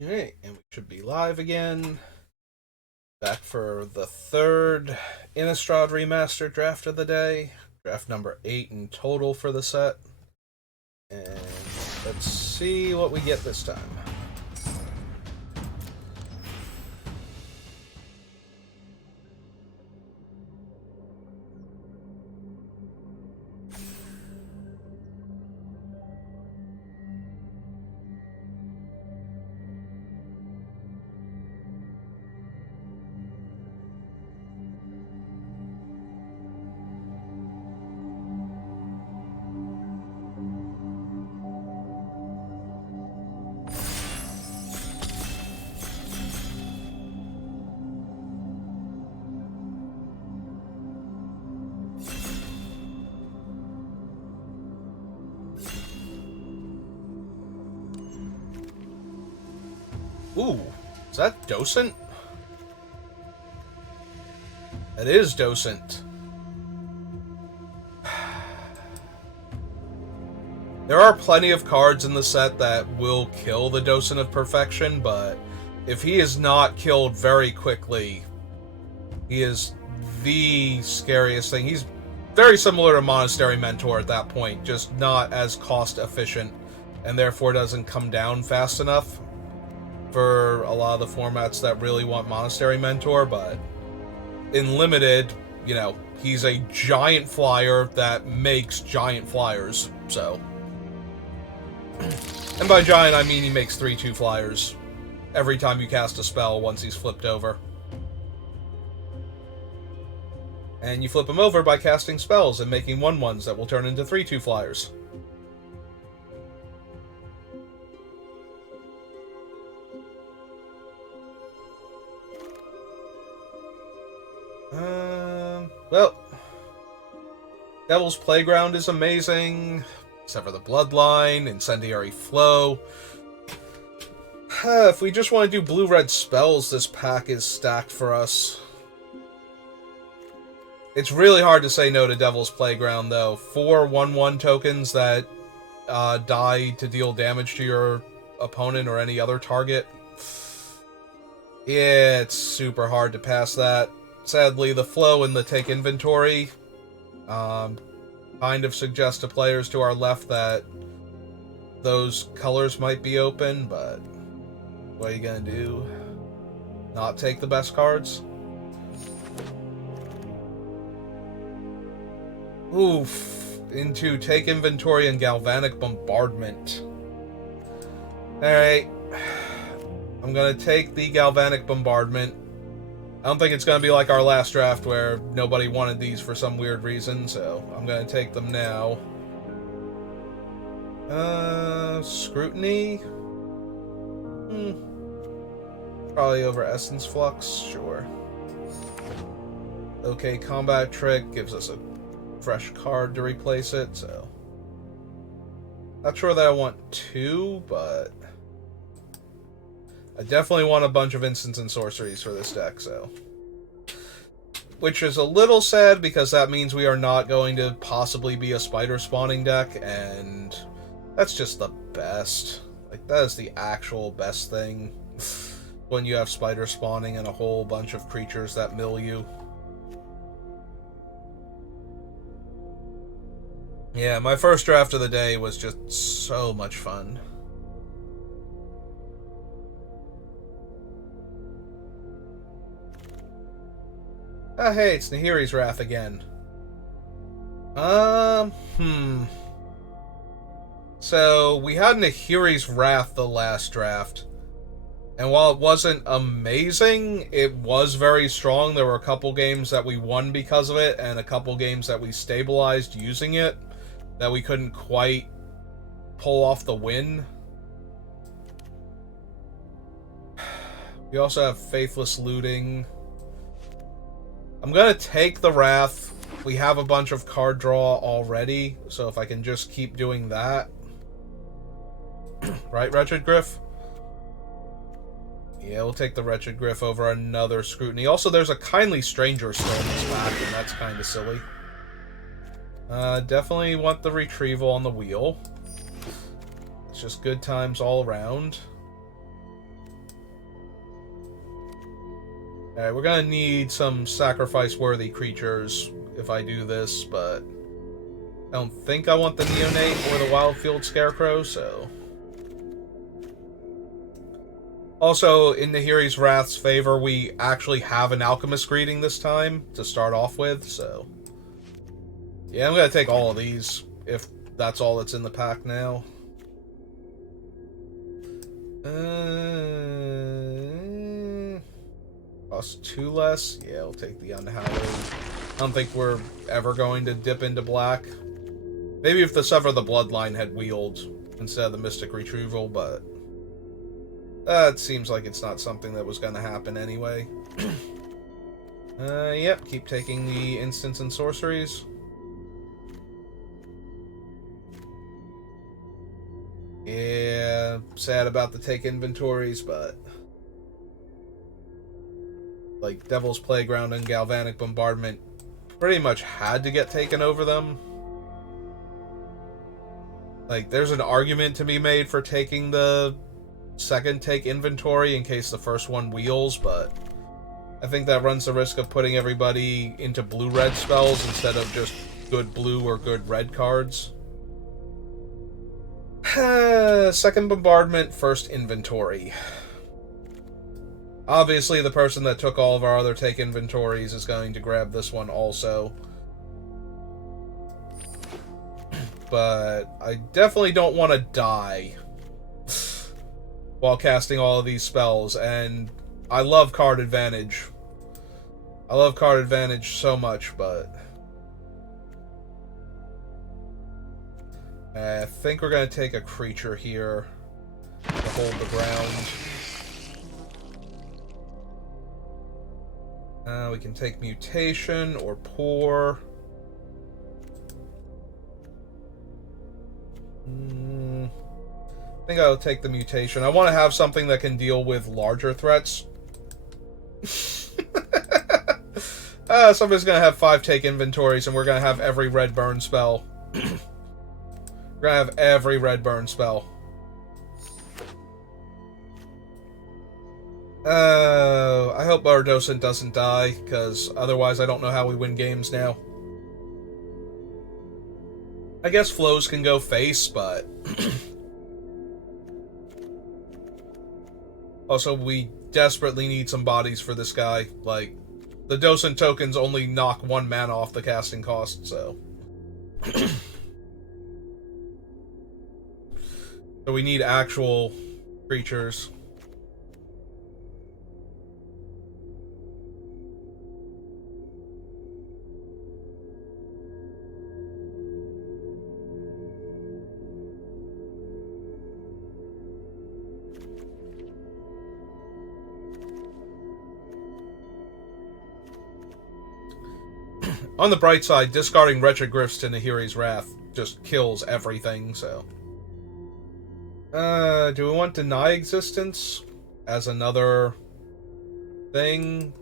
Alright, and we should be live again. Back for the third Innistrad Remastered draft of the day. Draft number 8 in total for the set. And let's see what we get this time. Ooh, is that Docent? It is Docent. There are plenty of cards in the set that will kill the Docent of Perfection, but if he is not killed very quickly, he is the scariest thing. He's very similar to Monastery Mentor at that point, just not as cost efficient, and therefore doesn't come down fast enough for a lot of the formats that really want Monastery Mentor. But in Limited, you know, he's a giant flyer that makes giant flyers, so. And by giant, I mean he makes 3/2 flyers every time you cast a spell once he's flipped over. And you flip him over by casting spells and making 1/1s that will turn into 3/2 flyers. Well, Devil's Playground is amazing, except for the Bloodline, Incendiary Flow. If we just want to do blue-red spells, this pack is stacked for us. It's really hard to say no to Devil's Playground, though. 4 1/1 tokens that die to deal damage to your opponent or any other target. Yeah, it's super hard to pass that. Sadly, the flow and the take inventory kind of suggest to players to our left that those colors might be open, but what are you gonna do? Not take the best cards? Oof. Into Take Inventory and Galvanic Bombardment. Alright. I'm gonna take the Galvanic Bombardment. I don't think it's going to be like our last draft where nobody wanted these for some weird reason, so I'm going to take them now. Scrutiny? Probably over Essence Flux, sure. Okay, Combat Trick gives us a fresh card to replace it, so. Not sure that I want 2, but I definitely want a bunch of instants and sorceries for this deck, so. Which is a little sad, because that means we are not going to possibly be a spider spawning deck, and that's just the best. Like, that is the actual best thing, when you have spider spawning and a whole bunch of creatures that mill you. Yeah, my first draft of the day was just so much fun. Ah, hey, it's Nahiri's Wrath again. So, we had Nahiri's Wrath the last draft. And while it wasn't amazing, it was very strong. There were a couple games that we won because of it, and a couple games that we stabilized using it, that we couldn't quite pull off the win. We also have Faithless Looting. I'm gonna take the Wrath. We have a bunch of card draw already, so if I can just keep doing that. Right, Wretched Griff? Yeah, we'll take the Wretched Griff over another Scrutiny. Also, there's a Kindly Stranger still in this pack, and that's kind of silly. Definitely want the Retrieval on the wheel. It's just good times all around. Alright, we're gonna need some sacrifice-worthy creatures if I do this, but I don't think I want the Neonate or the Wildfield Scarecrow, so... Also, in Nahiri's Wrath's favor, we actually have an Alchemist Greeting this time to start off with, so... Yeah, I'm gonna take all of these, if that's all that's in the pack now. Cost 2 less? Yeah, I'll take the Unhallowed. I don't think we're ever going to dip into black. Maybe if the Sever the Bloodline had wheeled instead of the Mystic Retrieval, but... That seems like it's not something that was going to happen anyway. Yep, keep taking the instants and sorceries. Yeah, sad about the take inventories, but... Like, Devil's Playground and Galvanic Bombardment pretty much had to get taken over them. Like, there's an argument to be made for taking the second take inventory in case the first one wheels, but I think that runs the risk of putting everybody into blue-red spells instead of just good blue or good red cards. Second bombardment, first inventory. Obviously, the person that took all of our other take inventories is going to grab this one also. But I definitely don't want to die while casting all of these spells, and I love card advantage. I love card advantage so much, but... I think we're going to take a creature here to hold the ground. We can take Mutation or Pour. I think I'll take the Mutation. I want to have something that can deal with larger threats. Somebody's going to have 5 take inventories, and we're going to have every red burn spell. We're going to have every red burn spell. I hope our Docent doesn't die, because otherwise I don't know how we win games now. I guess Flows can go face, but... Also, we desperately need some bodies for this guy. Like, the Docent tokens only knock 1 mana off the casting cost, so... So we need actual creatures. On the bright side, discarding Wretched Gryphs to Nahiri's Wrath just kills everything, so... do we want Deny Existence as another thing?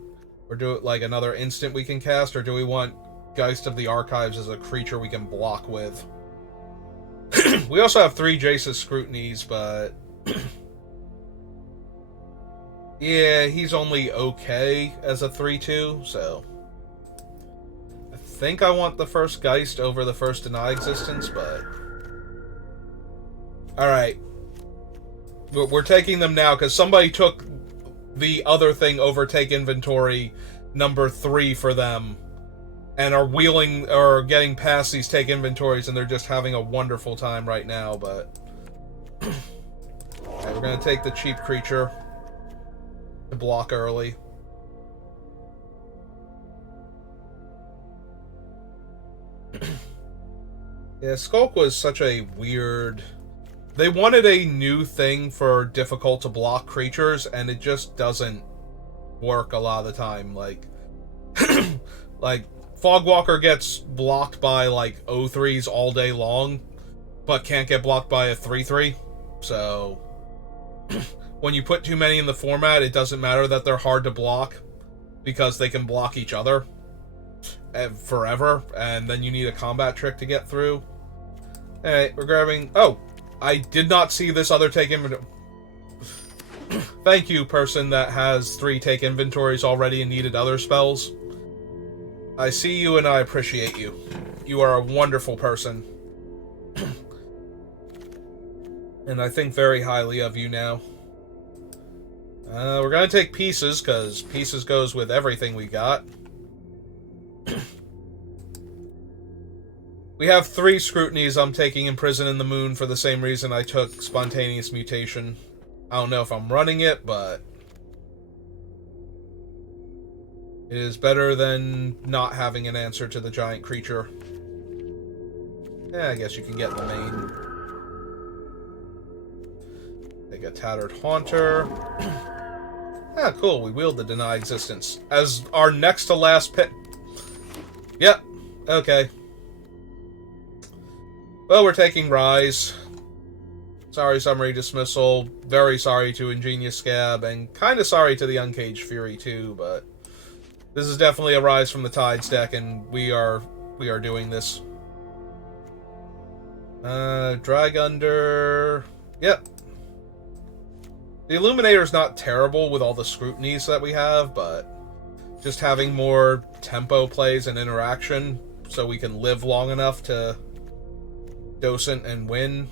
Or do it like another instant we can cast? Or do we want Geist of the Archives as a creature we can block with? We also have 3 Jace's Scrutinies, but... yeah, he's only okay as a 3-2, so... I think I want the first Geist over the first Deny Existence, but... Alright. We're taking them now, because somebody took the other thing over Take Inventory number 3 for them, and are wheeling, or getting past these Take Inventories, and they're just having a wonderful time right now, but... Alright, we're gonna take the cheap creature to block early. Yeah, Skulk was such a weird... They wanted a new thing for difficult to block creatures, and it just doesn't work a lot of the time. Like, like Fogwalker gets blocked by, like, 0-3s all day long, but can't get blocked by a 3-3. So, when you put too many in the format, it doesn't matter that they're hard to block, because they can block each other forever, and then you need a combat trick to get through. Alright, we're grabbing... Oh! I did not see this other take inventory. thank you, person that has 3 take inventories already and needed other spells. I see you and I appreciate you. You are a wonderful person. And I think very highly of you now. We're gonna take pieces, because pieces goes with everything we got. We have 3 scrutinies I'm taking Imprison in the Moon for the same reason I took Spontaneous Mutation. I don't know if I'm running it, but it is better than not having an answer to the giant creature. Yeah, I guess you can get in the main. Take a Tattered Haunter. Ah, cool. We wield the Deny Existence as our next to last pick. Yep. Okay. Well, we're taking Rise. Sorry, Summary Dismissal. Very sorry to Ingenious Scab, and kind of sorry to the Uncaged Fury too, but this is definitely a Rise from the Tides deck, and we are doing this. Drag Under. Yep. The Illuminator's not terrible with all the scrutinies that we have, but just having more tempo plays and interaction so we can live long enough to Docent and win.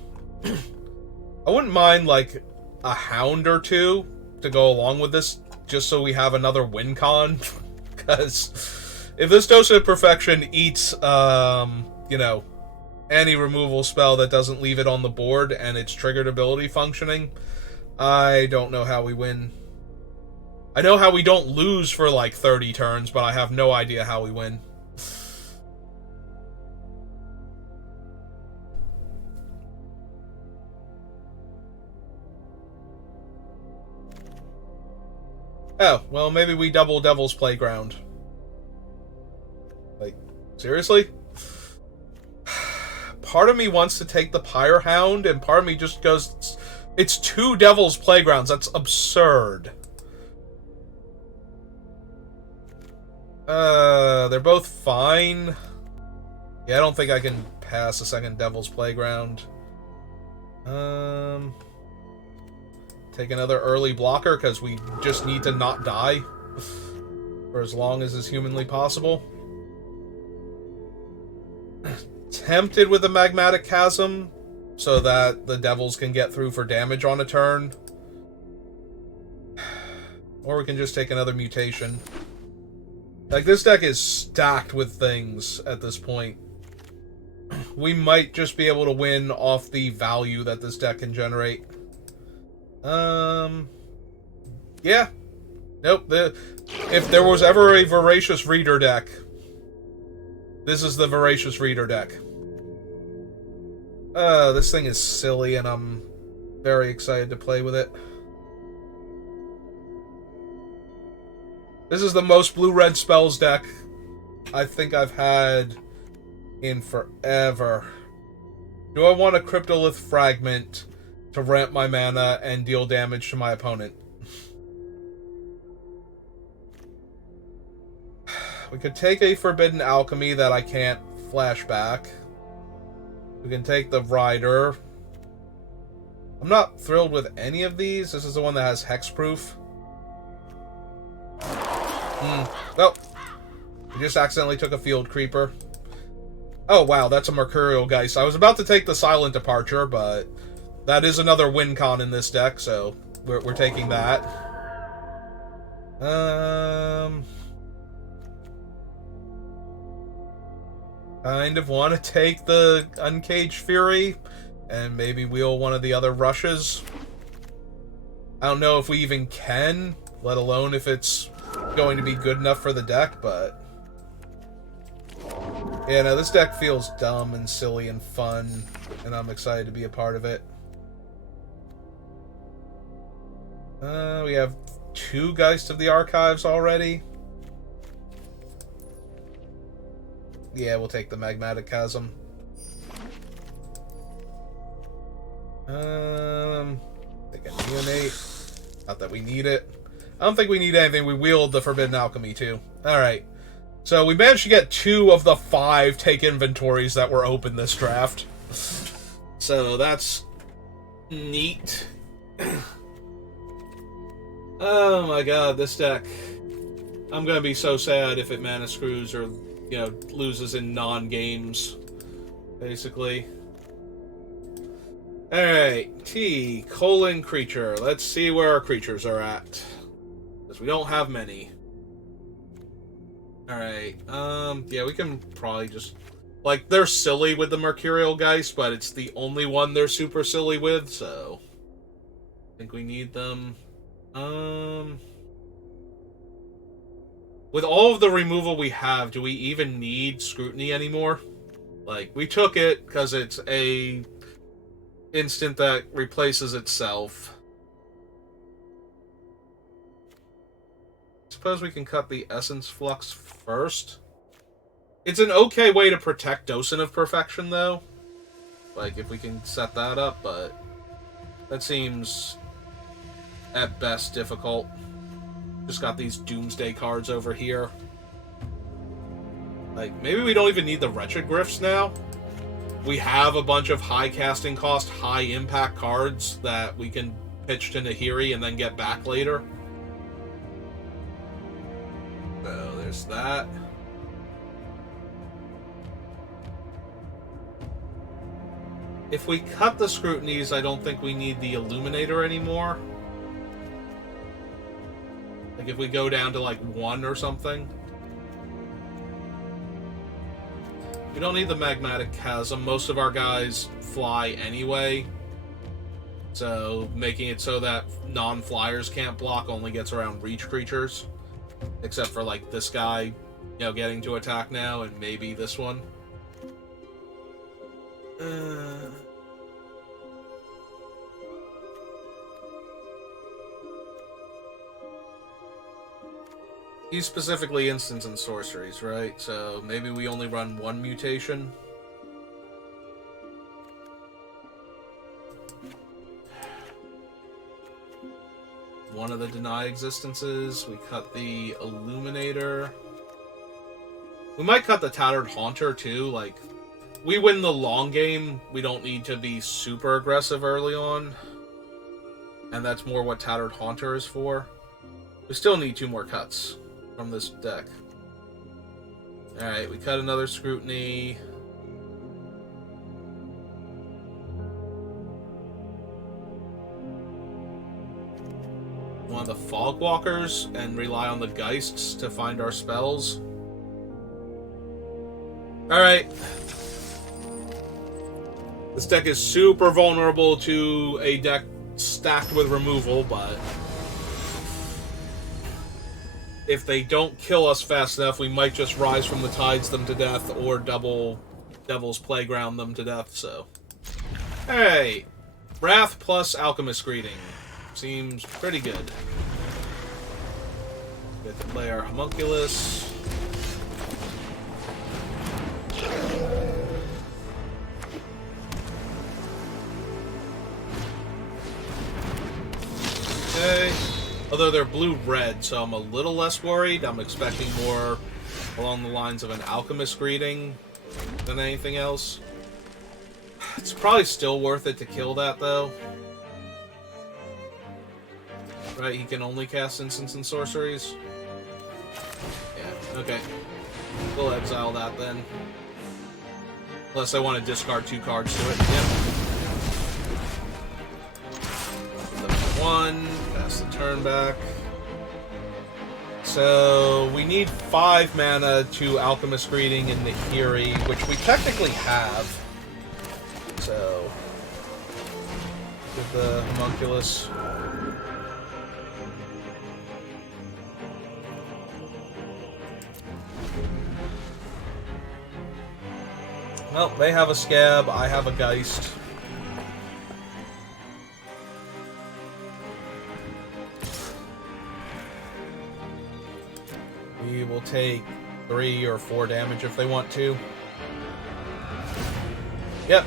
I wouldn't mind, like, a Hound or 2 to go along with this, just so we have another win con. Because if this Docent of Perfection eats, you know, any removal spell that doesn't leave it on the board and its triggered ability functioning, I don't know how we win. I know how we don't lose for like 30 turns, but I have no idea how we win. Oh, well, maybe we double Devil's Playground. Like, seriously? Part of me wants to take the Pyre Hound, and part of me just goes, it's 2 Devil's Playgrounds. That's absurd. They're both fine. Yeah, I don't think I can pass a second Devil's Playground. Take another early blocker, because we just need to not die for as long as is humanly possible. Tempted with a Magmatic Chasm, so that the Devils can get through for damage on a turn. Or we can just take another Mutation. Like, this deck is stacked with things at this point. We might just be able to win off the value that this deck can generate. Yeah. Nope. If there was ever a Voracious Reader deck, this is the Voracious Reader deck. This thing is silly, and I'm very excited to play with it. This is the most blue-red spells deck I think I've had in forever. Do I want a Cryptolith Fragment to ramp my mana and deal damage to my opponent? We could take a Forbidden Alchemy that I can't flash back. We can take the Rider. I'm not thrilled with any of these. This is the one that has Hexproof. Well, we just accidentally took a Field Creeper. Oh, wow, that's a Mercurial Geist. I was about to take the Silent Departure, but that is another win con in this deck, so we're taking that. Kind of want to take the Uncaged Fury and maybe wheel one of the other rushes. I don't know if we even can, let alone if it's going to be good enough for the deck, but yeah, no, this deck feels dumb and silly and fun, and I'm excited to be a part of it. We have 2 Geist of the Archives already. Yeah, we'll take the Magmatic Chasm. Take a Neonate. Not that we need it. I don't think we need anything. We wield the Forbidden Alchemy, too. Alright. So we managed to get 2 of the 5 take inventories that were open this draft. So that's neat. Oh my god, this deck. I'm gonna be so sad if it mana screws or, you know, loses in non-games, basically. Alright, T, creature. Let's see where our creatures are at. Because we don't have many. Alright, yeah, we can probably just... Like, they're silly with the Mercurial Geist, but it's the only one they're super silly with, so... I think we need them. With all of the removal we have, do we even need Scrutiny anymore? Like, we took it because it's a instant that replaces itself. Suppose we can cut the Essence Flux first. It's an okay way to protect Docent of Perfection, though. Like, if we can set that up, but that seems, at best, difficult. Just got these Doomsday cards over here. Like, maybe we don't even need the Wretched Gryphs now. We have a bunch of high casting cost, high impact cards that we can pitch to Nahiri and then get back later. So, there's that. If we cut the Scrutinies, I don't think we need the Illuminator anymore. Like, if we go down to, like, 1 or something. We don't need the Magmatic Chasm. Most of our guys fly anyway. So, making it so that non-flyers can't block only gets around reach creatures. Except for, like, this guy, you know, getting to attack now, and maybe this one. He's specifically instants and sorceries, right? So maybe we only run 1 mutation. One of the deny existences. We cut the Illuminator. We might cut the Tattered Haunter too. Like, we win the long game. We don't need to be super aggressive early on. And that's more what Tattered Haunter is for. We still need 2 more cuts from this deck. Alright, we cut another Scrutiny. One of the Fogwalkers and rely on the Geists to find our spells. Alright. This deck is super vulnerable to a deck stacked with removal, but if they don't kill us fast enough, we might just Rise from the Tides them to death or double Devil's Playground them to death, so. Hey! Wrath plus Alchemist Greeting. Seems pretty good. Get to play our Homunculus. Okay. Although they're blue-red, so I'm a little less worried. I'm expecting more along the lines of an Alchemist Greeting than anything else. It's probably still worth it to kill that, though. Right, he can only cast instants and sorceries? Yeah, okay. We'll exile that, then. Unless I want to discard 2 cards to it. Yep. 1, pass the turn back. So, we need 5 mana to Alchemist Greeting in Nahiri, which we technically have. So, get the Homunculus. Well, they have a Scab, I have a Geist. We will take 3 or 4 damage if they want to. Yep.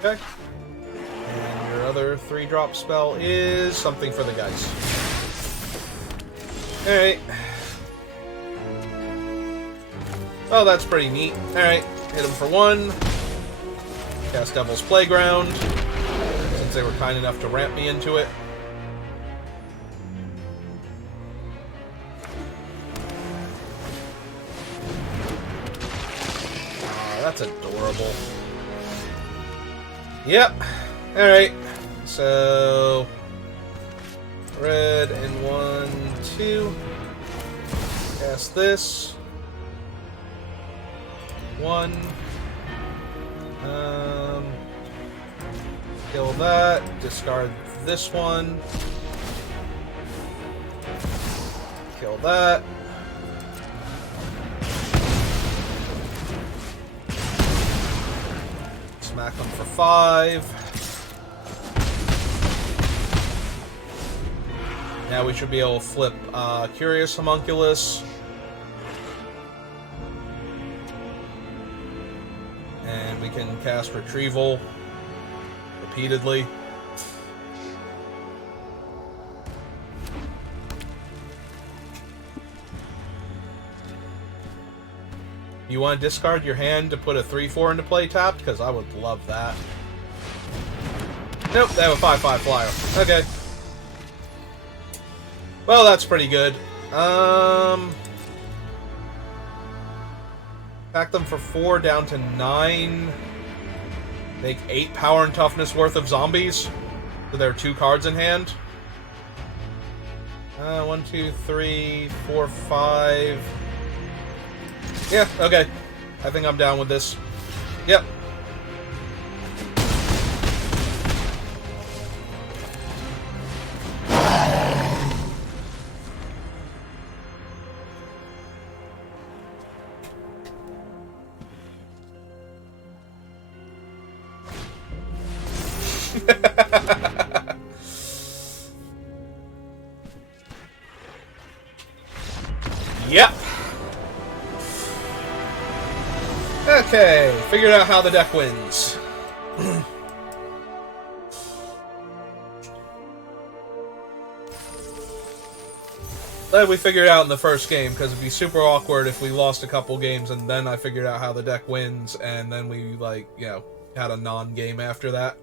Okay. And your other 3-drop spell is something for the Geist. Alright. Oh, that's pretty neat. Alright, hit him for 1. Cast Devil's Playground, since they were kind enough to ramp me into it. That's adorable. Yep. Alright. So... red and 1, 2. Cast this. 1. Kill that. Discard this one. Kill that. Smack them for 5. Now we should be able to flip Curious Homunculus. And we can cast Retrieval repeatedly. You want to discard your hand to put a 3/4 into play tapped? Because I would love that. Nope, they have a 5/5 flyer. Okay. Well, that's pretty good. Pack them for 4 down to 9. Make 8 power and toughness worth of zombies. So there are 2 cards in hand. 1, 2, 3, 4, 5. Yeah, okay. I think I'm down with this. Yep. Yep. Okay, figured out how the deck wins. Glad we figured it out in the first game, because it'd be super awkward if we lost a couple games and then I figured out how the deck wins, and then we, like, you know, had a non-game after that.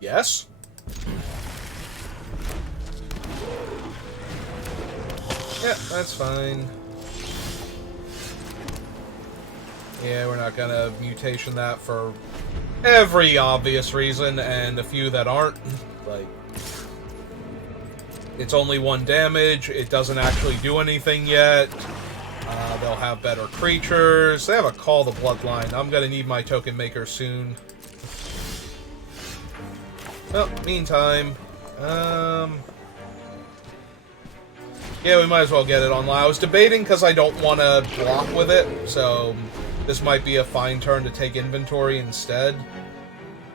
Yes? Yeah, that's fine. Yeah, we're not gonna mutation that for every obvious reason, and a few that aren't. Like, it's only 1 damage, it doesn't actually do anything yet. They'll have better creatures. They have a Call the Bloodline. I'm gonna need my token maker soon. Well, meantime, yeah, we might as well get it online. I was debating because I don't want to block with it, so this might be a fine turn to take inventory instead.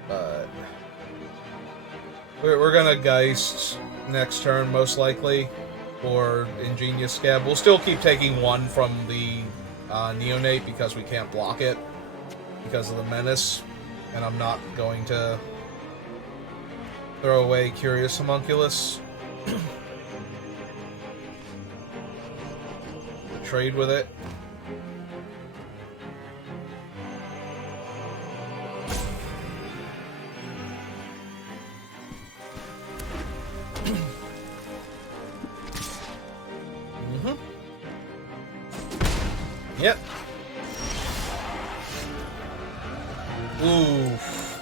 But we're gonna Geist next turn, most likely, or Ingenious Scab. We'll still keep taking 1 from the Neonate because we can't block it because of the Menace, and I'm not going to throw away Curious Homunculus. Trade with it. Yep. Oof.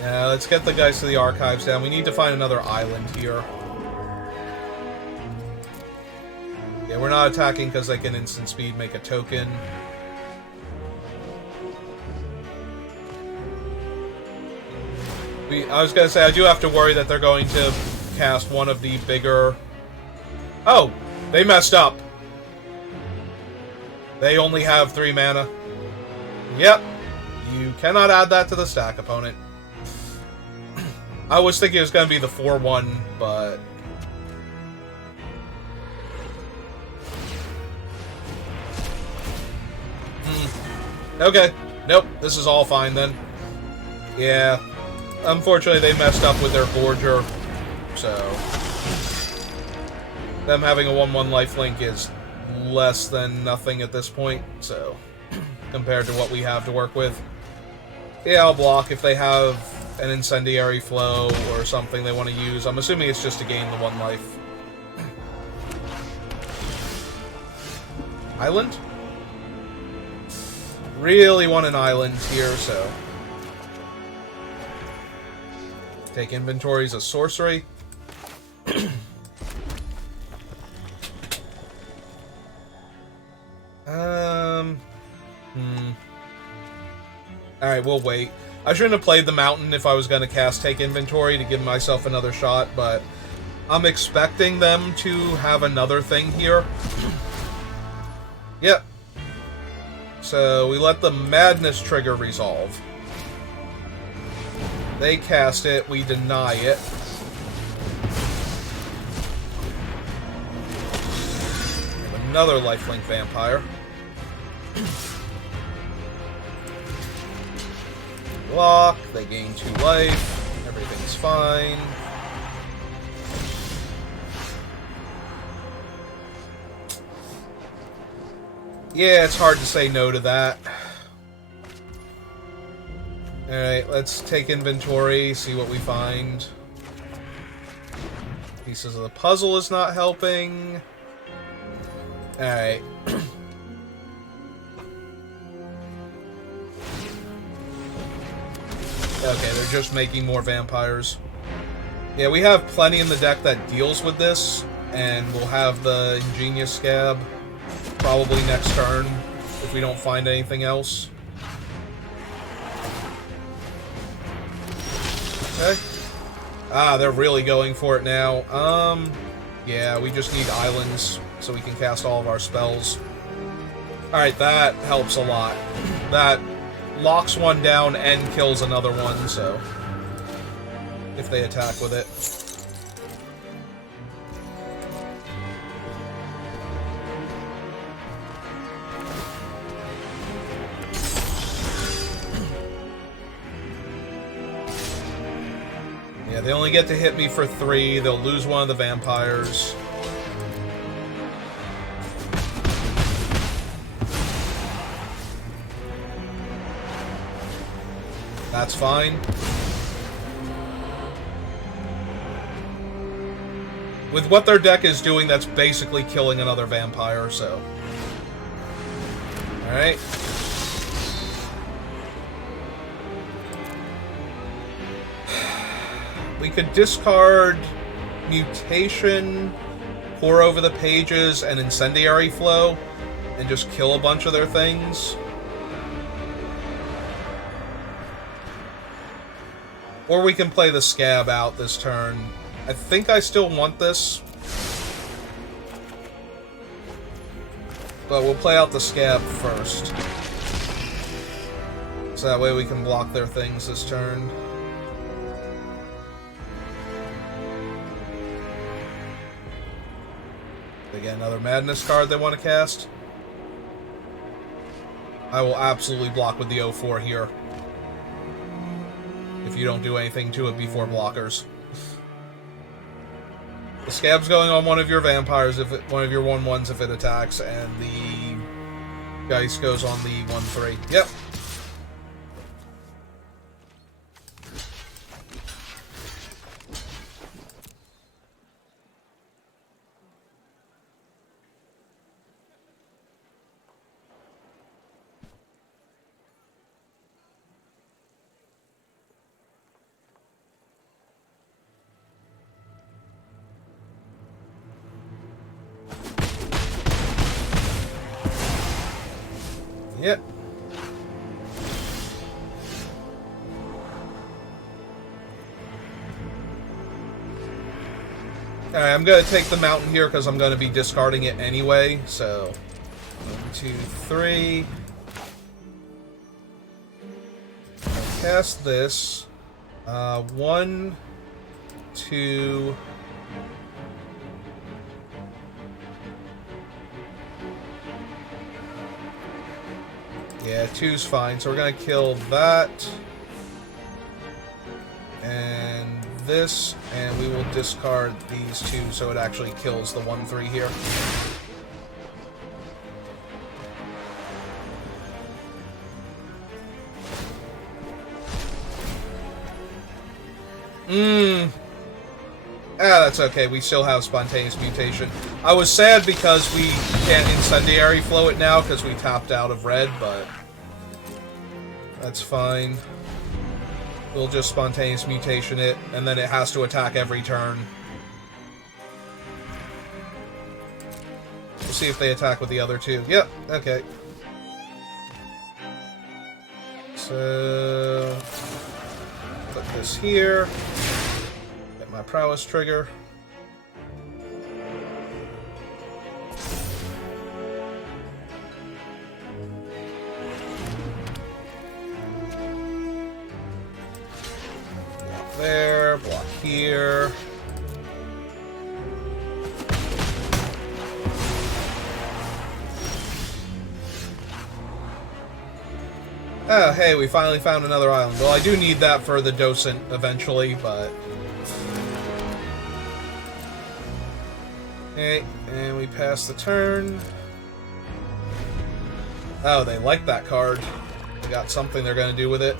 Yeah, let's get the guys to the archives down. We need to find another island here. Yeah, we're not attacking because they can instant speed make a token. I was going to say, I do have to worry that they're going to cast one of the bigger... Oh! They messed up! They only have 3 mana. Yep. You cannot add that to the stack, opponent. I was thinking it was going to be the 4-1, but... Okay. Nope, this is all fine then. Yeah. Unfortunately, they messed up with their Gorger, so... them having a 1/1 lifelink is less than nothing at this point, so... compared to what we have to work with. Yeah, I'll block if they have an Incendiary Flow or something they want to use. I'm assuming it's just to gain the 1 life. Island? Really want an island here, so... take inventories of sorcery. Alright, we'll wait. I shouldn't have played the mountain if I was going to cast Take Inventory to give myself another shot, but I'm expecting them to have another thing here. Yep. So we let the Madness trigger resolve. They cast it, we deny it. Another lifelink vampire. Block, they gain 2 life, everything's fine. Yeah, it's hard to say no to that. Alright, let's take inventory, see what we find. Pieces of the puzzle is not helping. Alright. Okay, they're just making more vampires. Yeah, we have plenty in the deck that deals with this, and we'll have the Ingenious Scab probably next turn if we don't find anything else. Okay. Ah, they're really going for it now. Yeah, we just need islands so we can cast all of our spells. Alright, that helps a lot. That locks one down and kills another one, so... if they attack with it. Yeah, they only get to hit me for 3. They'll lose one of the vampires. That's fine. With what their deck is doing, that's basically killing another vampire, so... alright. We could discard Mutation, Pour Over the Pages, and Incendiary Flow, and just kill a bunch of their things. Or we can play the Scab out this turn. I think I still want this. But we'll play out the Scab first. So that way we can block their things this turn. They get another Madness card they want to cast. I will absolutely block with the 0/4 here. If you don't do anything to it before blockers. The Scab's going on one of your vampires, if one of your 1/1s if it attacks, and the Geist goes on the 1/3. Yep. Yep. Alright, I'm going to take the mountain here because I'm going to be discarding it anyway, so... 1, 2, 3... I'll cast this. 1, 2... Yeah, 2's fine. So we're gonna kill that. And this, and we will discard these 2 so it actually kills the 1-3 here. That's okay. We still have Spontaneous Mutation. I was sad because we can't Incendiary Flow it now because we tapped out of red, but that's fine. We'll just Spontaneous Mutation it, and then it has to attack every turn. We'll see if they attack with the other 2. Yep, okay. So... put this here. Get my Prowess trigger. Block there, block here. Oh, hey, we finally found another island. Well, I do need that for the Docent eventually, but... Okay, and we pass the turn. Oh, they like that card. They got something they're going to do with it.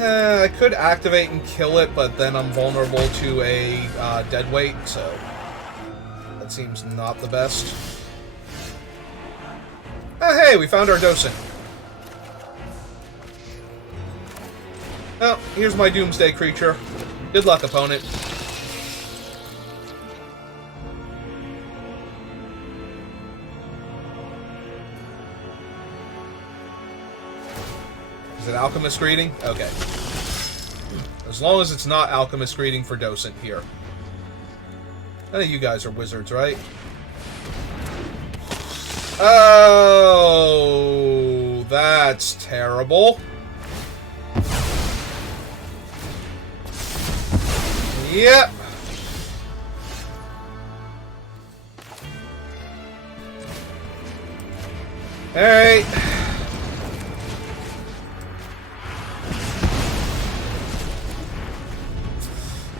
I could activate and kill it, but then I'm vulnerable to a deadweight, so that seems not the best. Oh, hey, we found our Docent. Oh, here's my Doomsday creature. Good luck, opponent. Is it Alchemist Greeting? Okay. As long as it's not Alchemist Greeting for Docent here. None of you guys are wizards, right? Oh, that's terrible. Yep. Alright.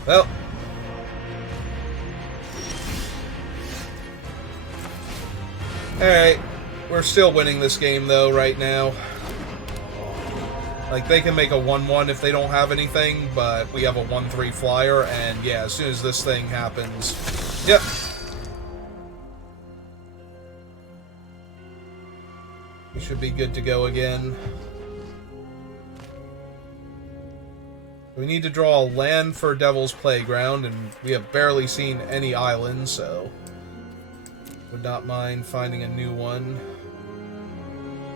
Well. Alright. We're still winning this game, though, right now. Like, they can make a 1-1 if they don't have anything, but we have a 1-3 flyer, and yeah, as soon as this thing happens... Yep. We should be good to go again. We need to draw a land for Devil's Playground, and we have barely seen any islands, so... would not mind finding a new one.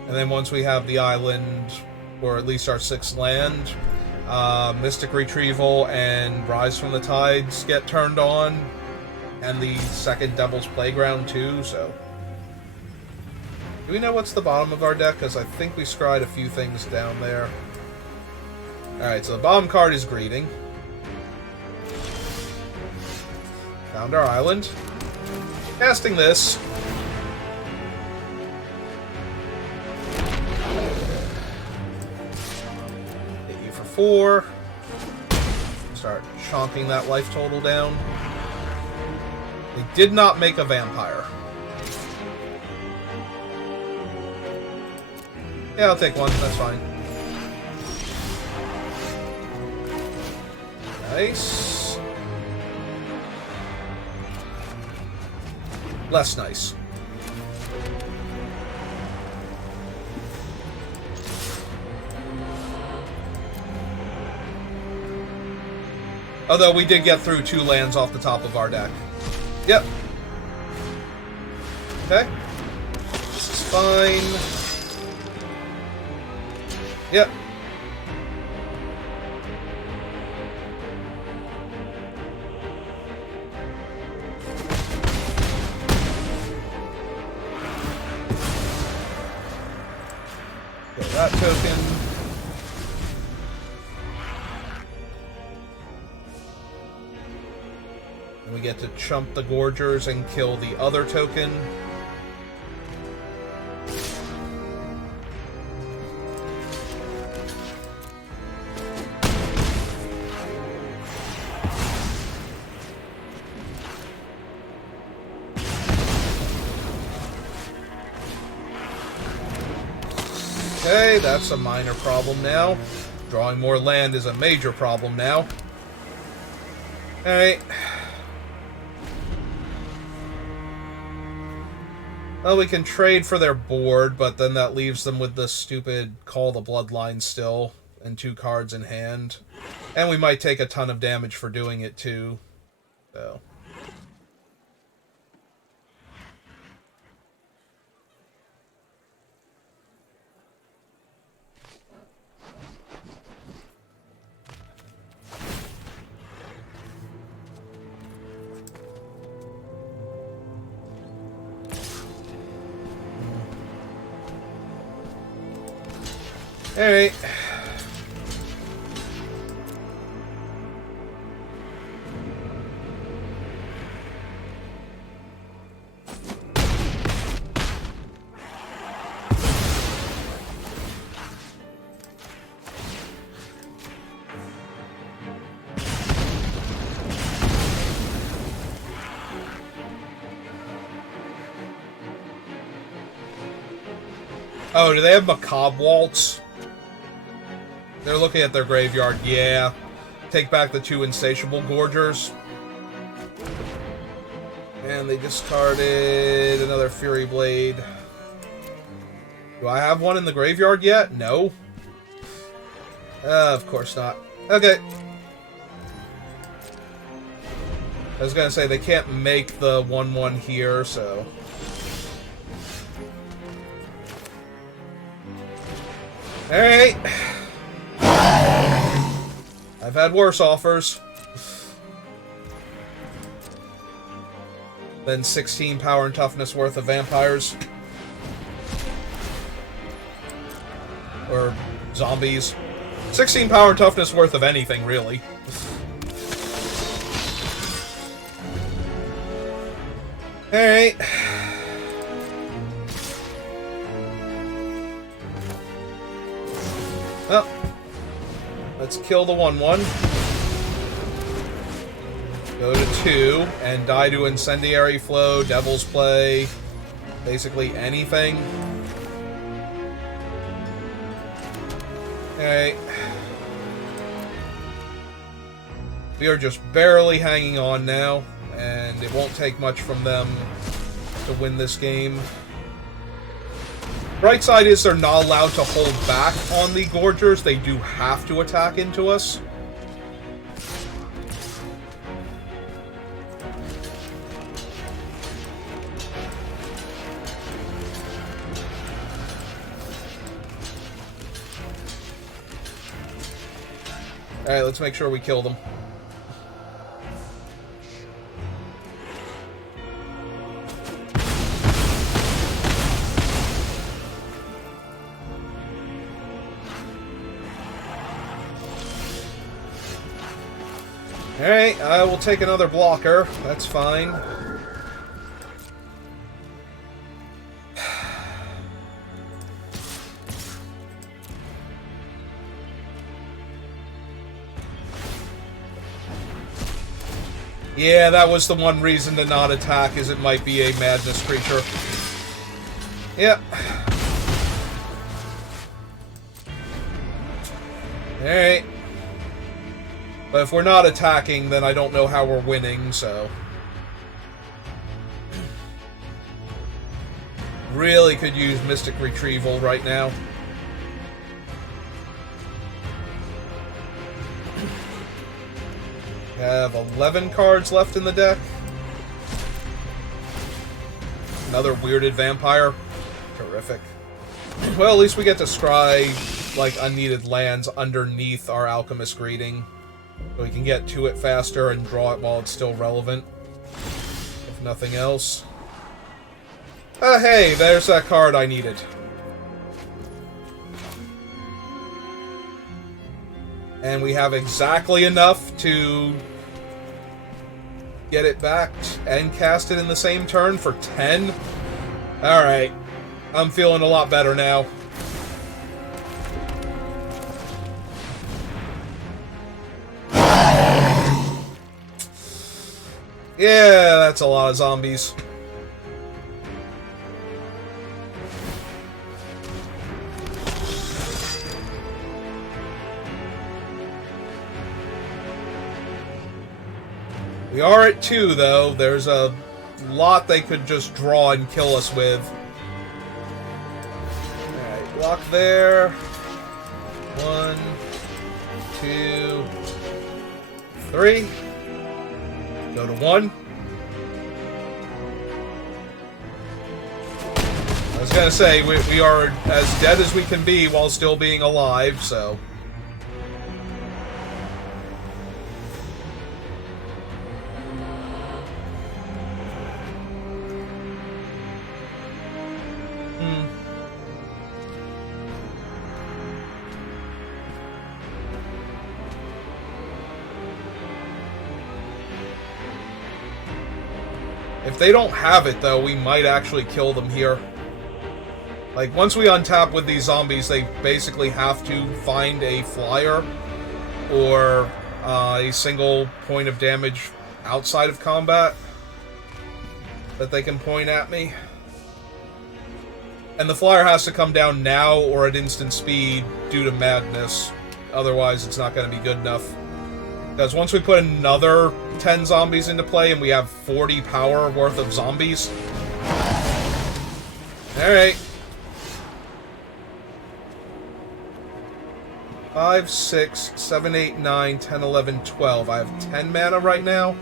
And then once we have the island... or at least our 6th land, Mystic Retrieval and Rise from the Tides get turned on, and the 2nd Devil's Playground too, so... Do we know what's the bottom of our deck? Because I think we scried a few things down there. Alright, so the bottom card is Greeting. Found our island. Casting this. Hit you for 4. Start chonking that life total down. They did not make a vampire. Yeah, I'll take 1. That's fine. Nice. Less nice. Although we did get through 2 lands off the top of our deck. Yep. Okay. This is fine. Yep. Get that token. get to chump the Gorgers and kill the other token. Okay, that's a minor problem now. Drawing more land is a major problem now. Alright. Well, we can trade for their board, but then that leaves them with the stupid Call the Bloodline still, and 2 cards in hand. And we might take a ton of damage for doing it, too. So... Alright. Oh, do they have Macabre Waltz? They're looking at their graveyard. Yeah. Take back the 2 Insatiable Gorgers. And they discarded another Fury Blade. Do I have one in the graveyard yet? No. Of course not. Okay. I was gonna say, they can't make the 1/1 here, so... Alright. I've had worse offers than 16 power and toughness worth of vampires. Or zombies. 16 power and toughness worth of anything, really. Alright. Well, let's kill the 1/1. Go to 2 and die to Incendiary Flow, Devil's Play, basically anything. Okay. We are just barely hanging on now, and it won't take much from them to win this game. Bright side is they're not allowed to hold back on the Gorgers. They do have to attack into us. Alright, let's make sure we kill them. Alright, I will take another blocker. That's fine. Yeah, that was the one reason to not attack, is it might be a madness creature. Yep. Alright. But if we're not attacking, then I don't know how we're winning, so... Really could use Mystic Retrieval right now. Have 11 cards left in the deck. Another weirded vampire. Terrific. Well, at least we get to scry, like, unneeded lands underneath our Alchemist Greeting. So we can get to it faster and draw it while it's still relevant. If nothing else. Hey, there's that card I needed. And we have exactly enough to get it back and cast it in the same turn for 10. Alright. I'm feeling a lot better now. Yeah, that's a lot of zombies. We are at 2, though. There's a lot they could just draw and kill us with. Alright, block there. 1, 2, 3. Go to 1. I was gonna say, we are as dead as we can be while still being alive, so... If they don't have it, though, we might actually kill them here. Like, once we untap with these zombies, they basically have to find a flyer or a single point of damage outside of combat that they can point at me. And the flyer has to come down now or at instant speed due to madness. Otherwise, it's not going to be good enough. Because once we put another 10 zombies into play and we have 40 power worth of zombies... Alright. 5, 6, 7, 8, 9, 10, 11, 12. I have 10 mana right now.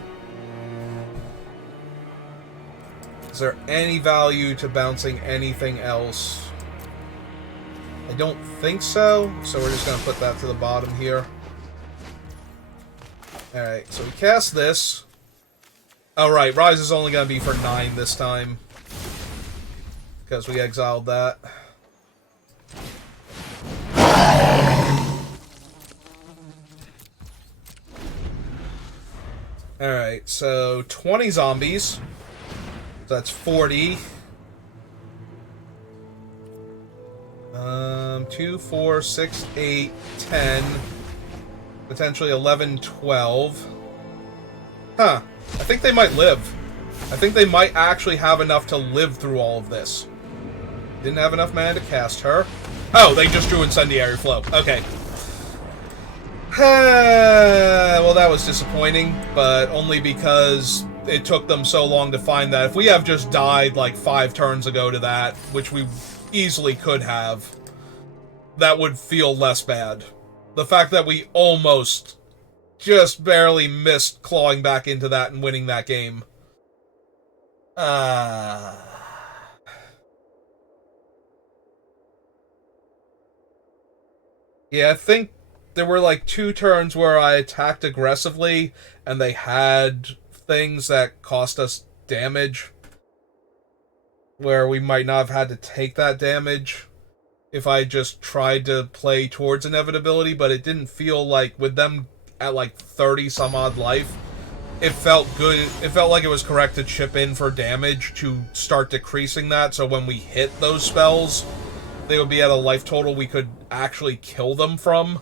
Is there any value to bouncing anything else? I don't think so, so we're just going to put that to the bottom here. Alright, so we cast this. Oh, right, Rise is only going to be for 9 this time. Because we exiled that. Alright, so 20 zombies. So that's 40. 2, 4, 6, 8, 10. Potentially 11, 12. Huh. I think they might live. I think they might actually have enough to live through all of this. Didn't have enough mana to cast her. Oh, they just drew Incendiary Flow. Okay. Well, that was disappointing, but only because it took them so long to find that. If we have just died like 5 turns ago to that, which we easily could have, that would feel less bad. The fact that we almost just barely missed clawing back into that and winning that game. Yeah, I think there were like 2 turns where I attacked aggressively and they had things that cost us damage. Where we might not have had to take that damage if I just tried to play towards inevitability, but it didn't feel like, with them at like 30 some odd life, it felt good. It felt like it was correct to chip in for damage to start decreasing that, so when we hit those spells, they would be at a life total we could actually kill them from.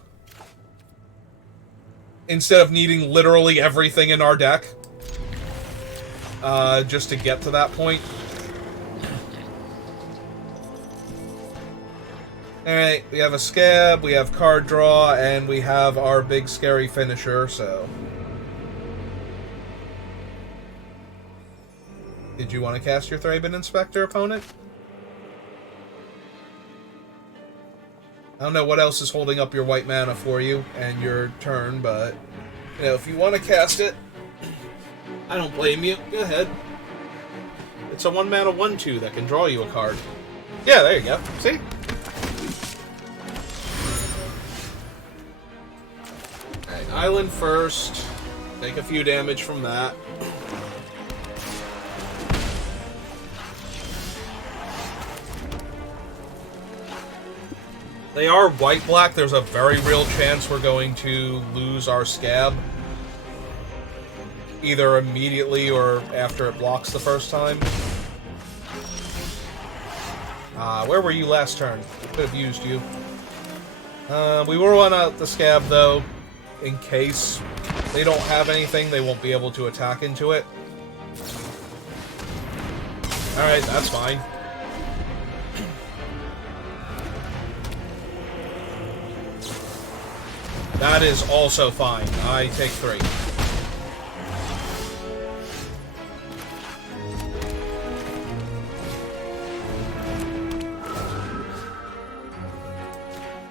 Instead of needing literally everything in our deck. Just to get to that point. Alright, we have a scab, we have card draw, and we have our big scary finisher, so... Did you want to cast your Thraben Inspector, opponent? I don't know what else is holding up your white mana for you and your turn, but... You know, if you want to cast it, I don't blame you. Go ahead. It's a 1 mana 1/2 that can draw you a card. Yeah, there you go. See? Alright, island first. Take a few damage from that. They are white-black. There's a very real chance we're going to lose our scab. either immediately or after it blocks the first time. Where were you last turn? Could have used you. We will run out the scab, though, in case they don't have anything. They won't be able to attack into it. Alright, that's fine. That is also fine. I take 3.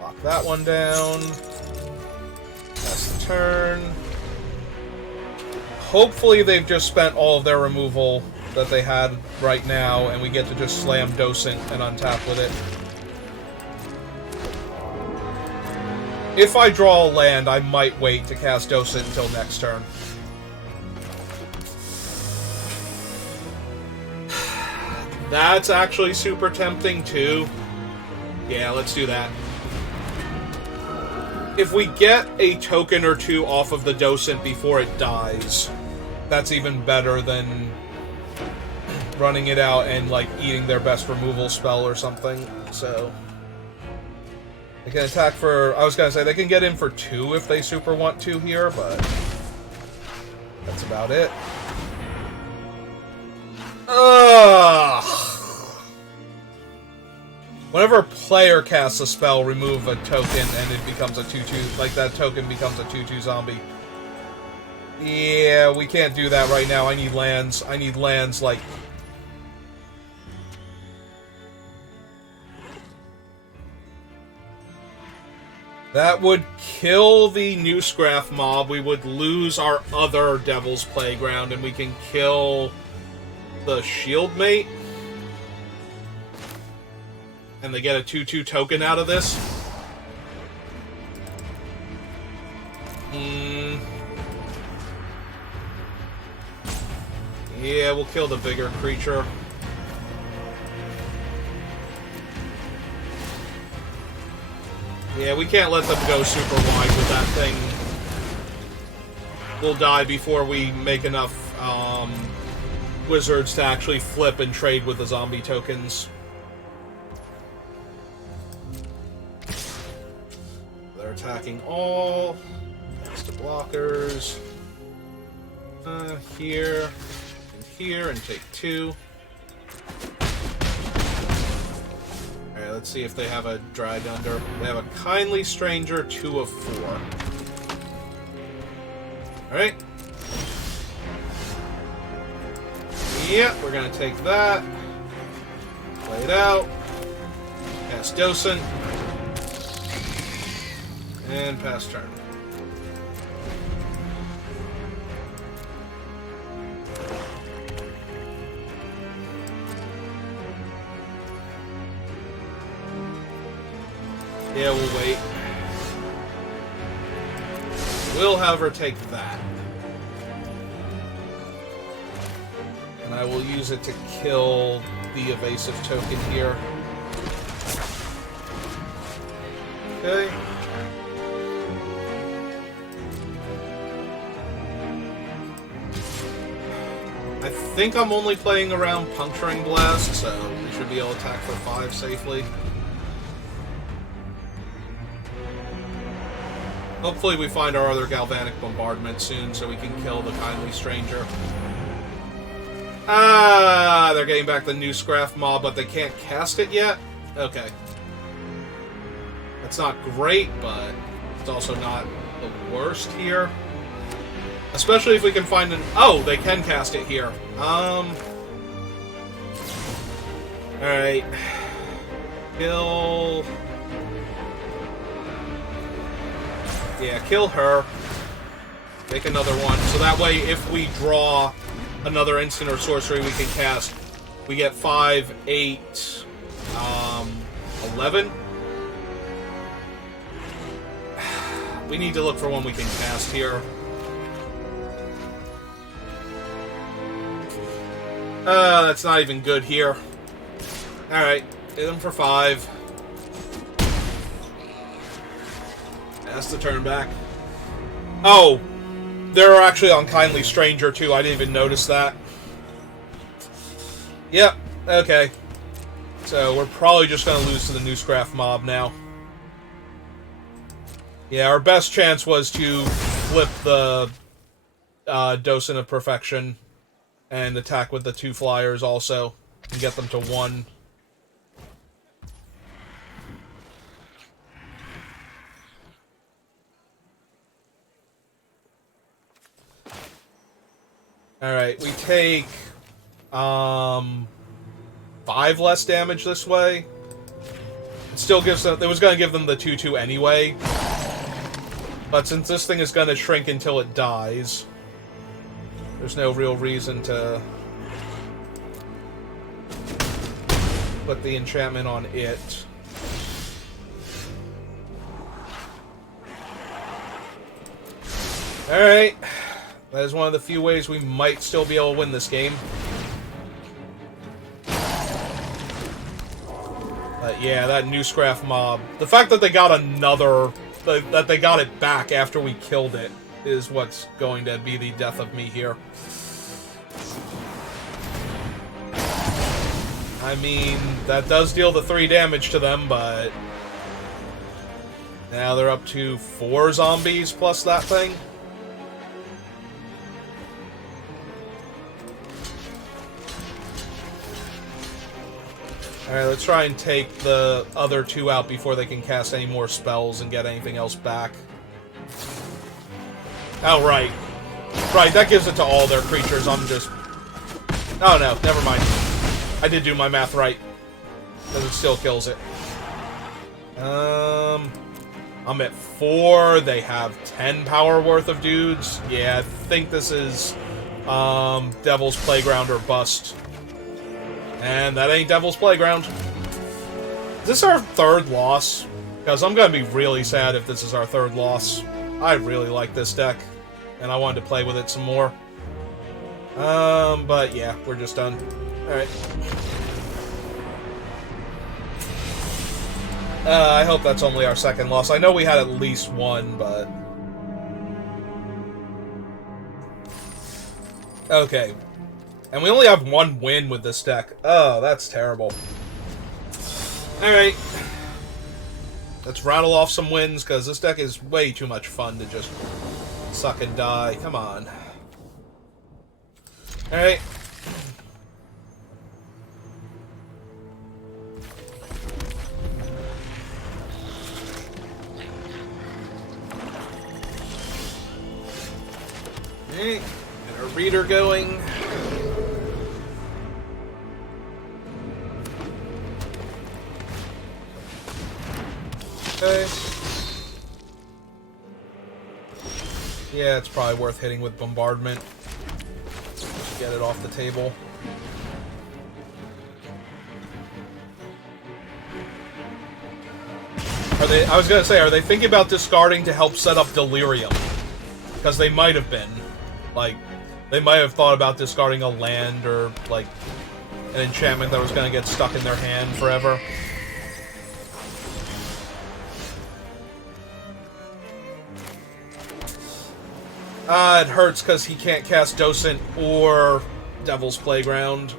Lock that one down. That's the turn. Hopefully they've just spent all of their removal that they had right now, and we get to just slam Docent and untap with it. If I draw a land, I might wait to cast Docent until next turn. That's actually super tempting, too. Yeah, let's do that. If we get a token or 2 off of the Docent before it dies, that's even better than running it out and, like, eating their best removal spell or something, so... They can attack for... I was gonna say, they can get in for 2 if they super want to here, but... That's about it. Ugh! Whenever a player casts a spell, remove a token, and it becomes a 2-2... Like, that token becomes a 2-2 zombie. Yeah, we can't do that right now. I need lands. I need lands, like... That would kill the Newscraft mob. We would lose our other Devil's Playground, and we can kill the Shieldmate. And they get a 2-2 token out of this. Yeah, we'll kill the bigger creature. Yeah, we can't let them go super wide with that thing. We'll die before we make enough wizards to actually flip and trade with the zombie tokens. They're attacking all. Next to blockers. Here, and here, and take 2. Alright, let's see if they have a Drag Under. They have a Kindly Stranger, 2 of 4. Alright. Yep, we're gonna take that. Play it out. Cast Docent. And pass turn. Yeah, we'll wait. We'll, however, take that. And I will use it to kill the evasive token here. Okay. I think I'm only playing around Puncturing Blast, so we should be able to attack for 5 safely. Hopefully we find our other Galvanic Bombardment soon so we can kill the Kindly Stranger. Ah, they're getting back the Newscraft mob, but they can't cast it yet? Okay. That's not great, but it's also not the worst here. Especially if we can find an... Oh, they can cast it here. Alright. Kill... Yeah, kill her. Make another one. So that way, if we draw another instant or sorcery we can cast, we get 5, 8, 11. We need to look for one we can cast here. That's not even good here. Alright, hit them for 5. That's the turn back. Oh! they're actually on Kindly Stranger, too. I didn't even notice that. Yep, okay. So we're probably just going to lose to the Newscraft mob now. Yeah, our best chance was to flip the Docent of Perfection and attack with the 2 flyers also and get them to 1. Alright, we take 5 less damage this way. It still gives them... It was going to give them the 2-2 anyway. But since this thing is going to shrink until it dies, there's no real reason to put the enchantment on it. Alright. That is one of the few ways we might still be able to win this game. But yeah, that Newscraft mob. The fact that they got another... that they got it back after we killed it is what's going to be the death of me here. I mean, that does deal the 3 damage to them, but... now they're up to 4 zombies plus that thing. Alright, let's try and take the other 2 out before they can cast any more spells and get anything else back. Oh, right. Right, that gives it to all their creatures. I'm just... oh, no, never mind. I did do my math right. Because it still kills it. I'm at 4. They have 10 power worth of dudes. Yeah, I think this is Devil's Playground or bust. And that ain't Devil's Playground. Is this our 3rd loss? Because I'm going to be really sad if this is our 3rd loss. I really like this deck, and I wanted to play with it some more. But yeah, we're just done. Alright. I hope that's only our 2nd loss. I know we had at least 1, but... okay. And we only have 1 win with this deck. Oh, that's terrible. Alright. Let's rattle off some wins, because this deck is way too much fun to just suck and die. Come on. Alright. Alright. Get our reader going. Okay. Yeah, it's probably worth hitting with Bombardment. Just get it off the table. Are they... I was gonna say, are they thinking about discarding to help set up Delirium? Because they might have been. Like, they might have thought about discarding a land or, like, an enchantment that was gonna get stuck in their hand forever. It hurts because he can't cast Docent or Devil's Playground.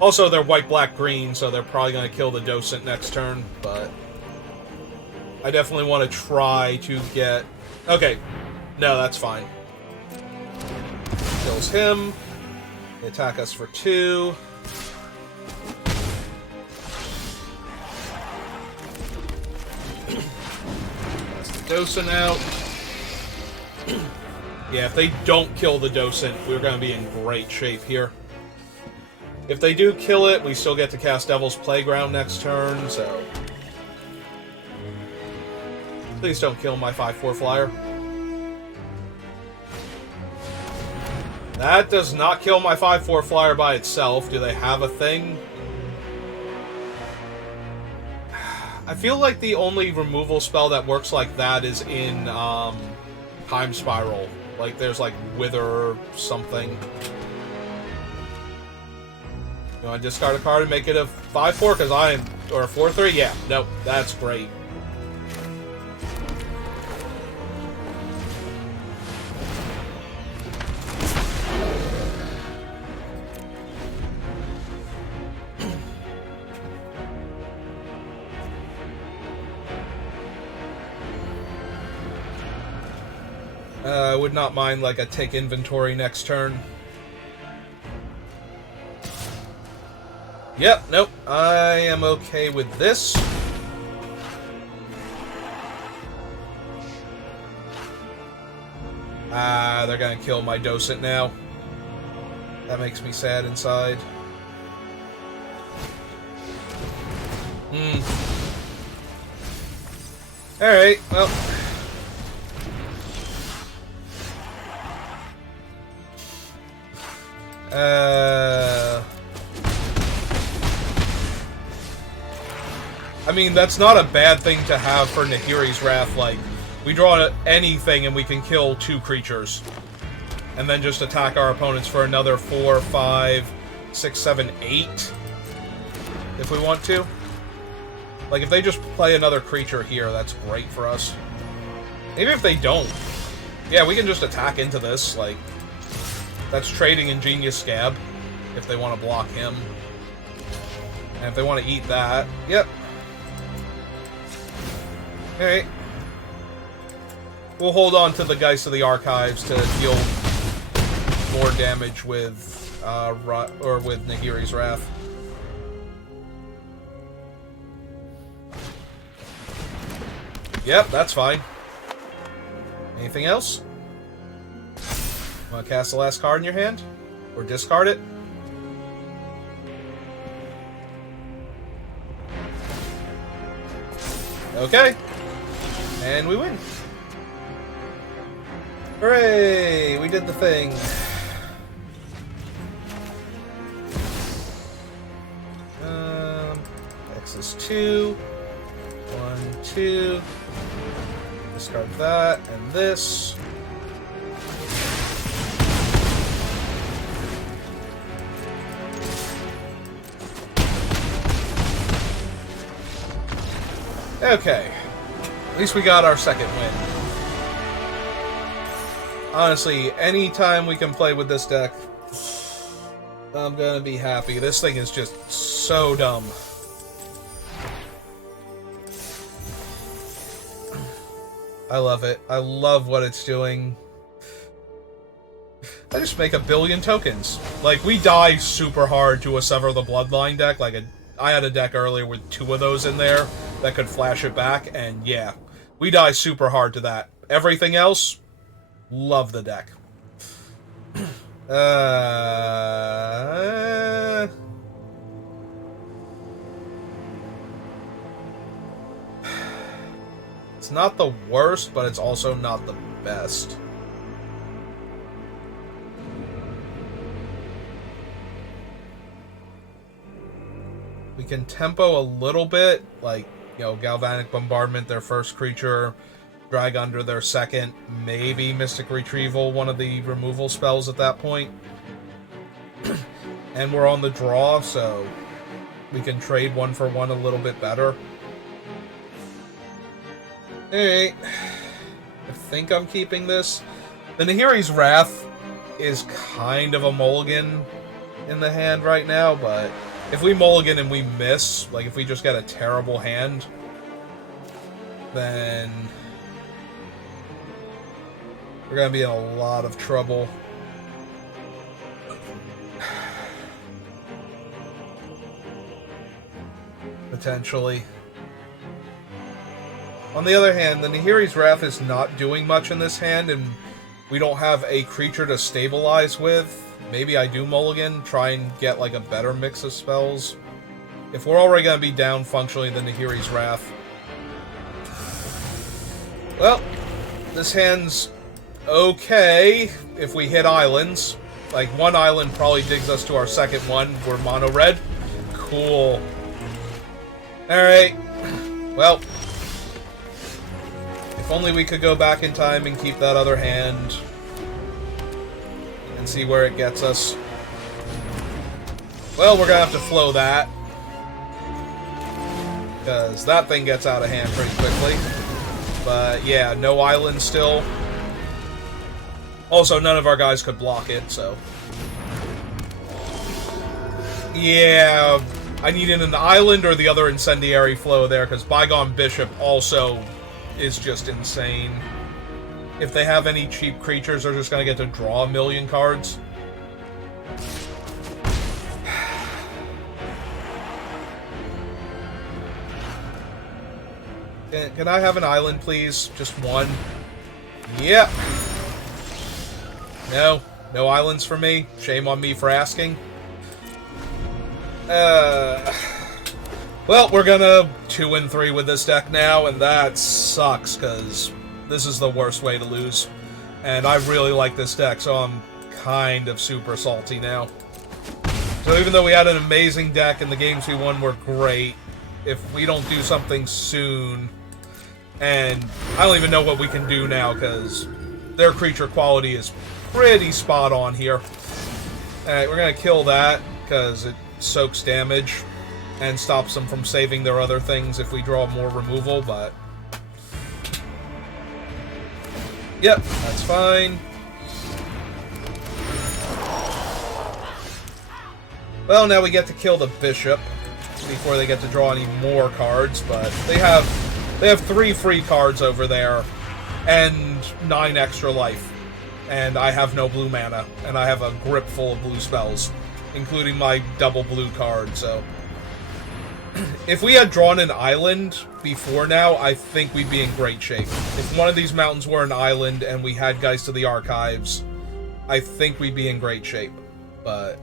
Also, they're white, black, green, so they're probably going to kill the Docent next turn, but... I definitely want to try to get... okay. No, that's fine. Kills him. They attack us for 2. That's the Docent out. Yeah, if they don't kill the Docent, we're going to be in great shape here. If they do kill it, we still get to cast Devil's Playground next turn, so... please don't kill my 5/4 flyer. That does not kill my 5/4 flyer by itself. Do they have a thing? I feel like the only removal spell that works like that is in Time Spiral. Like, there's, like, Wither or something. You want to discard a card and make it a 5/4? Because I am... or a 4/3? Yeah. Nope. That's great. I would not mind, like, a take inventory next turn. Yep, nope. I am okay with this. Ah, they're gonna kill my docent now. That makes me sad inside. Alright, well. I mean, that's not a bad thing to have for Nahiri's Wrath. Like, we draw anything and we can kill 2 creatures. And then just attack our opponents for another 4, 5, 6, 7, 8. If we want to. Like, if they just play another creature here, that's great for us. Maybe if they don't. Yeah, we can just attack into this. Like, that's trading Ingenious Scab. If they want to block him. And if they want to eat that. Yep. Alright. We'll hold on to the Geist of the Archives to deal more damage with, with Nahiri's Wrath. Yep, that's fine. Anything else? Want to cast the last card in your hand? Or discard it? Okay. And we win. Hooray! We did the thing. X is 2. 1, 2. Discard that, and this. Okay. At least we got our second win. Honestly, anytime we can play with this deck, I'm gonna be happy. This thing is just so dumb. I love it. I love what it's doing. I just make 1 billion tokens. Like, we die super hard to a Sever the Bloodline deck. Like, I had a deck earlier with 2 of those in there that could flash it back, and yeah, we die super hard to that. Everything else, love the deck. It's not the worst, but it's also not the best. We can tempo a little bit, like, you know, Galvanic Bombardment, their first creature, Drag Under their second, maybe Mystic Retrieval, one of the removal spells at that point. And we're on the draw, so we can trade 1 for 1 a little bit better. Alright. I think I'm keeping this. The Nahiri's Wrath is kind of a mulligan in the hand right now, but if we mulligan and we miss, like if we just get a terrible hand, then we're gonna be in a lot of trouble. Potentially. On the other hand, the Nahiri's Wrath is not doing much in this hand, and we don't have a creature to stabilize with. Maybe I do mulligan, try and get like a better mix of spells. If we're already going to be down functionally, the Nahiri's Wrath. Well, this hand's okay if we hit islands. Like, 1 island probably digs us to our second one. We're mono red. Cool. Alright. Well, if only we could go back in time and keep that other hand and see where it gets us. Well, we're gonna have to flow that, because that thing gets out of hand pretty quickly. But yeah, no island still. Also, none of our guys could block it, so yeah, I needed an island or the other incendiary flow there, because Bygone Bishop also is just insane. if they have any cheap creatures, they're just going to get to draw a million cards. Can I have an island, please? Just one? Yep. No islands for me. Shame on me for asking. Well, we're gonna 2-3 with this deck now, and that sucks, because this is the worst way to lose. And I really like this deck, so I'm kind of super salty now. So even though we had an amazing deck and the games we won were great, if we don't do something soon, and I don't even know what we can do now, because their creature quality is pretty spot on here. Alright, we're gonna kill that, because it soaks damage and stops them from saving their other things if we draw more removal, but... Yep, that's fine. Well, now we get to kill the bishop before they get to draw any more cards, but they have 3 free cards over there and 9 extra life. And I have no blue mana, and I have a grip full of blue spells, including my double blue card, so... If we had drawn an island before now, I think we'd be in great shape. If one of these mountains were an island and we had Geist of the Archives, I think we'd be in great shape. But...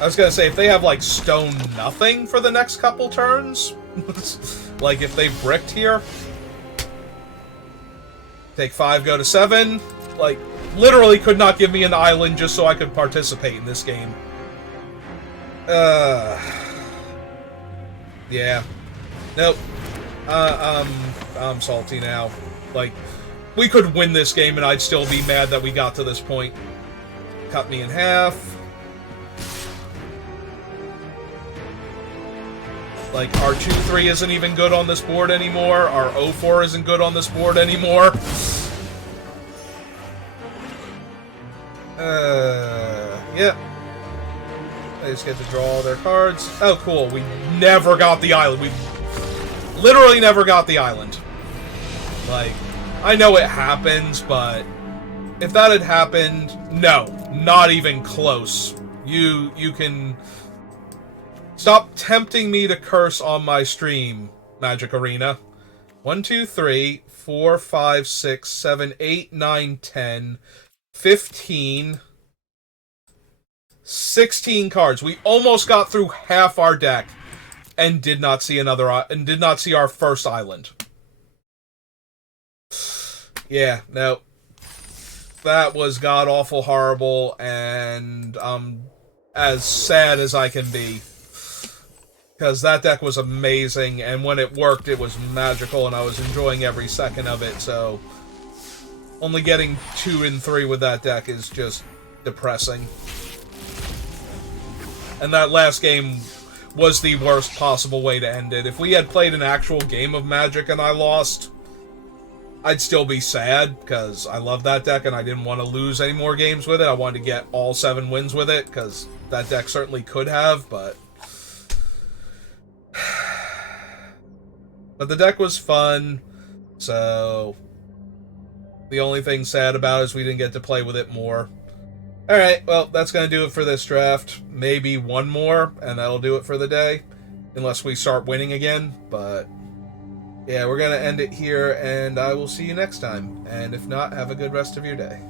I was gonna say, if they have, like, stone nothing for the next couple turns, like if they bricked here, take 5, go to 7, like, literally could not give me an island just so I could participate in this game. Yeah. Nope. I'm salty now. Like, we could win this game and I'd still be mad that we got to this point. Cut me in half. Like, our 2-3 isn't even good on this board anymore. Our 0-4 isn't good on this board anymore. Yep. They just get to draw all their cards. Oh, cool. We never got the island. We literally never got the island. Like, I know it happens, but if that had happened, no. Not even close. You can... Stop tempting me to curse on my stream, Magic Arena. 1, 2, 3, 4, 5, 6, 7, 8, 9, 10, 15, 16 cards. We almost got through half our deck and did not see our first island. Yeah, no. That was god-awful horrible, and I'm as sad as I can be. Because that deck was amazing, and when it worked, it was magical, and I was enjoying every second of it, so... Only getting 2-3 with that deck is just depressing. And that last game was the worst possible way to end it. If we had played an actual game of Magic and I lost, I'd still be sad, because I love that deck, and I didn't want to lose any more games with it. I wanted to get all 7 wins with it, because that deck certainly could have, but... But the deck was fun, so the only thing sad about it is we didn't get to play with it more. Alright, well, that's going to do it for this draft. Maybe one more, and that'll do it for the day. Unless we start winning again, but yeah, we're going to end it here, and I will see you next time. And if not, have a good rest of your day.